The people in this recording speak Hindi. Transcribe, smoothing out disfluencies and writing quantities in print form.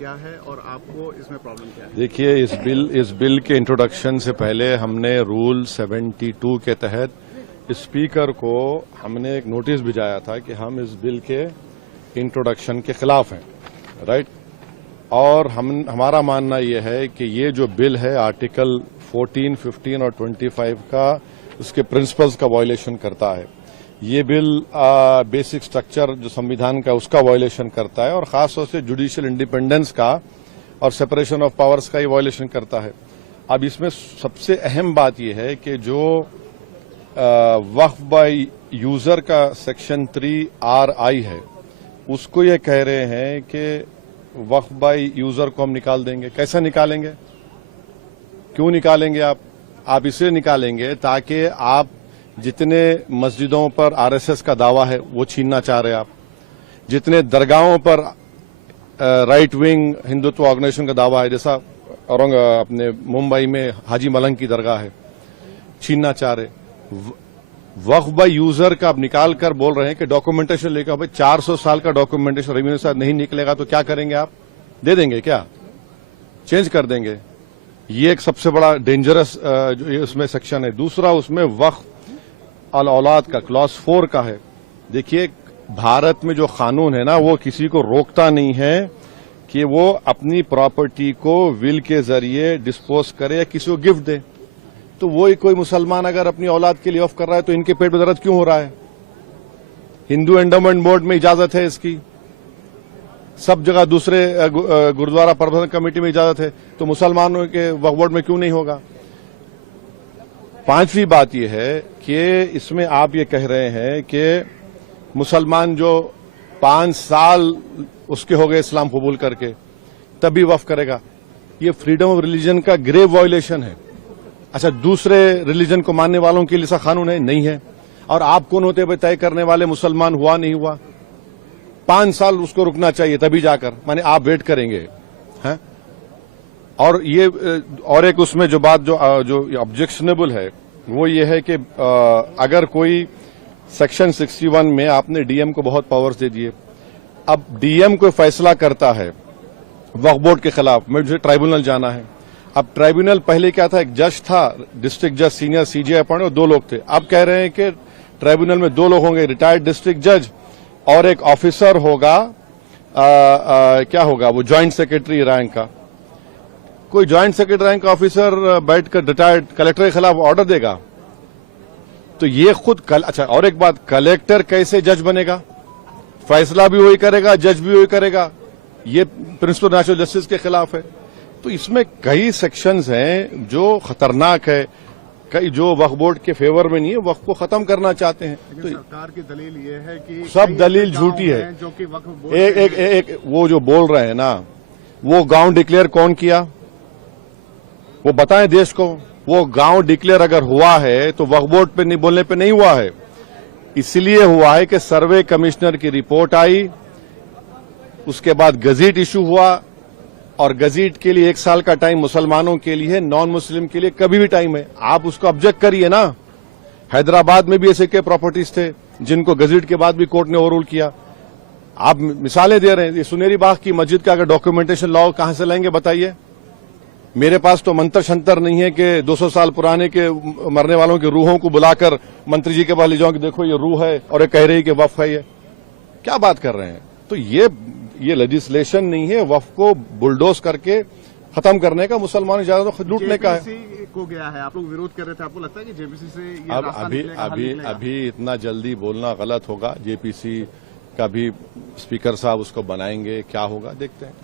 क्या है और आपको इसमें प्रॉब्लम क्या है? देखिए, इस बिल के इंट्रोडक्शन से पहले हमने रूल 72 के तहत स्पीकर को हमने एक नोटिस भिजाया था कि हम इस बिल के इंट्रोडक्शन के खिलाफ हैं, राइट। और हमारा मानना यह है कि ये जो बिल है आर्टिकल 14, 15 और 25 का उसके प्रिंसिपल्स का वायलेशन करता है। ये बिल बेसिक स्ट्रक्चर जो संविधान का उसका वायलेशन करता है और खासतौर से जुडिशियल इंडिपेंडेंस का और सेपरेशन ऑफ पावर्स का ये वायलेशन करता है। अब इसमें सबसे अहम बात यह है कि जो वक्फ बाय यूजर का सेक्शन 3RI है, उसको ये कह रहे हैं कि वक्फ बाय यूजर को हम निकाल देंगे। कैसे निकालेंगे, क्यों निकालेंगे? आप इसलिए निकालेंगे ताकि आप जितने मस्जिदों पर RSS का दावा है वो छीनना चाह रहे हैं, आप जितने दरगाहों पर राइट विंग हिंदुत्व ऑर्गेनाइजेशन का दावा है, जैसा अपने मुंबई में हाजी मलंग की दरगाह है, छीनना चाह रहे। वक्फ बाय यूजर का आप निकाल कर बोल रहे हैं कि डॉक्यूमेंटेशन लेकर, भाई 400 साल का डॉक्यूमेंटेशन रेवेन्यू से नहीं निकलेगा तो क्या करेंगे आप? दे देंगे क्या? चेंज कर देंगे? ये एक सबसे बड़ा डेंजरस उसमें सेक्शन है। दूसरा, उसमें वक्फ अल औलाद का क्लॉज 4 का है। देखिए, भारत में जो कानून है ना, वो किसी को रोकता नहीं है कि वो अपनी प्रॉपर्टी को विल के जरिए डिस्पोज करे या किसी को गिफ्ट दे। तो वो कोई मुसलमान अगर अपनी औलाद के लिए ऑफ कर रहा है तो इनके पेट में दर्द क्यों हो रहा है? हिंदू एंडोमेंट बोर्ड में इजाजत है इसकी, सब जगह दूसरे गुरुद्वारा प्रबंधन कमेटी में इजाजत है, तो मुसलमानों के वक्फ बोर्ड में क्यों नहीं होगा? पांचवी बात यह है कि इसमें आप ये कह रहे हैं कि मुसलमान जो 5 साल उसके हो गए इस्लाम कबूल करके तभी वक्फ करेगा। ये फ्रीडम ऑफ रिलीजन का ग्रेव वायलेशन है। अच्छा, दूसरे रिलीजन को मानने वालों के लिए ऐसा कानून है? नहीं है। और आप कौन होते हैं तय करने वाले मुसलमान हुआ नहीं हुआ? 5 साल उसको रुकना चाहिए तभी जाकर, माने आप वेट करेंगे हैं? और ये और एक उसमें जो बात जो ऑब्जेक्शनेबल है वो ये है कि अगर कोई सेक्शन 61 में आपने डीएम को बहुत पावर्स दे दिए, अब डीएम कोई फैसला करता है वक्फ बोर्ड के खिलाफ, मुझे ट्राइब्यूनल जाना है। अब ट्राइब्यूनल पहले क्या था, एक जज था, डिस्ट्रिक्ट जज सीनियर CJI अपॉइंट, और 2 लोग थे। अब कह रहे हैं कि ट्राइब्यूनल में 2 लोग होंगे, रिटायर्ड डिस्ट्रिक्ट जज और एक ऑफिसर होगा, क्या होगा वो, ज्वाइंट सेक्रेटरी रैंक का। कोई ज्वाइंट सेक्रेटरी रैंक का ऑफिसर बैठकर रिटायर्ड कलेक्टर के खिलाफ ऑर्डर देगा? तो ये खुद अच्छा, और एक बात, कलेक्टर कैसे जज बनेगा? फैसला भी वही करेगा, जज भी वही करेगा। ये प्रिंसिपल नेशनल जस्टिस के खिलाफ है। तो इसमें कई सेक्शंस हैं जो खतरनाक है, कई जो वक्फ बोर्ड के फेवर में नहीं है, वक्फ को खत्म करना चाहते हैं। तो सरकार की दलील ये है कि सब दलील झूठी है। जो कि वक्फ बोर्ड एक वो जो बोल रहे हैं ना, वो गांव डिक्लेयर कौन किया, वो बताएं देश को। वो गांव डिक्लेयर अगर हुआ है तो वक्फ बोर्ड पे नहीं बोलने पे नहीं हुआ है, इसलिए हुआ है कि सर्वे कमिश्नर की रिपोर्ट आई, उसके बाद गजीट इशू हुआ, और गजीट के लिए 1 साल का टाइम मुसलमानों के लिए है, नॉन मुस्लिम के लिए कभी भी टाइम है। आप उसको ऑब्जेक्ट करिए ना। हैदराबाद में भी ऐसे के प्रॉपर्टीज थे जिनको गजीट के बाद भी कोर्ट ने ओवररूल किया। आप मिसालें दे रहे हैं। ये सुनेरी बाग की मस्जिद का अगर डॉक्यूमेंटेशन लाओ, कहां से लाएंगे बताइए? मेरे पास तो मंत्र शंतर नहीं है कि 200 साल पुराने के मरने वालों की रूहों को बुलाकर मंत्री जी के पास ले जाऊं कि देखो ये रूह है और ये कह रही कि वक्फ है। ये क्या बात कर रहे हैं? तो ये लेजिस्लेशन नहीं है वक्फ को बुलडोज करके खत्म करने का, मुसलमान इजाजत लूटने का है। को गया है, आप लोग विरोध कर रहे थे, आपको लगता है कि जेपीसी से ये अब रास्ता निकलेगा? अभी इतना जल्दी बोलना गलत होगा। जेपीसी का भी स्पीकर साहब उसको बनाएंगे, क्या होगा देखते हैं।